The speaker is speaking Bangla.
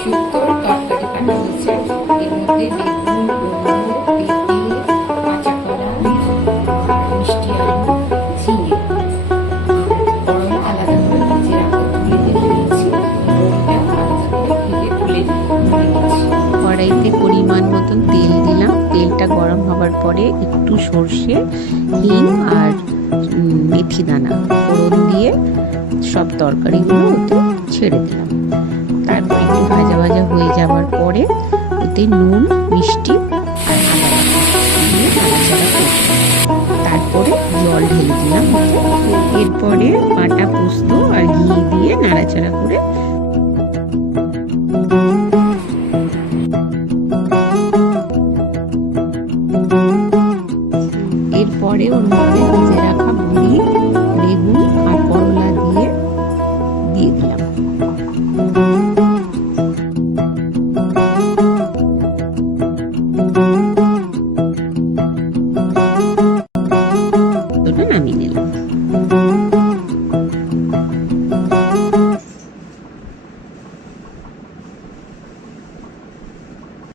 শুক্তোর তরকারি কাটা হয়েছে। এর মধ্যে বেগুন, কুমড়ো, পেঁপে, কাঁচা কলা, মিষ্টি আলু, ঝিঙে আর করলা আলাদা করে ভেজে রাখা তুলে রেখে দিয়েছি। বড়িটা আলাদা করে ভেজে তুলে নিয়েছি। কড়াইতে পরিমাণ মতন তেল দিলাম। তেলটা গরম হবার পরে একটু সর্ষে, হিং আর মেথি দানা ফোড়ন দিয়ে সব তরকারিগুলো ওতে ছেড়ে দিলাম। তারপর একটু ভাজা ভাজা হয়ে যাওয়ার পরে ওতে নুন, মিষ্টি আর আদা বাটা দিয়ে নাড়াচাড়া করলাম। তারপরে জল ঢেলে দিলাম। এরপরে বাটা পোস্ত আর ঘি দিয়ে নাড়াচাড়া করে এরপরে ওর মধ্যে ভেজে রাখা বড়ি, বেগুন আর করলা দিয়ে দিলাম।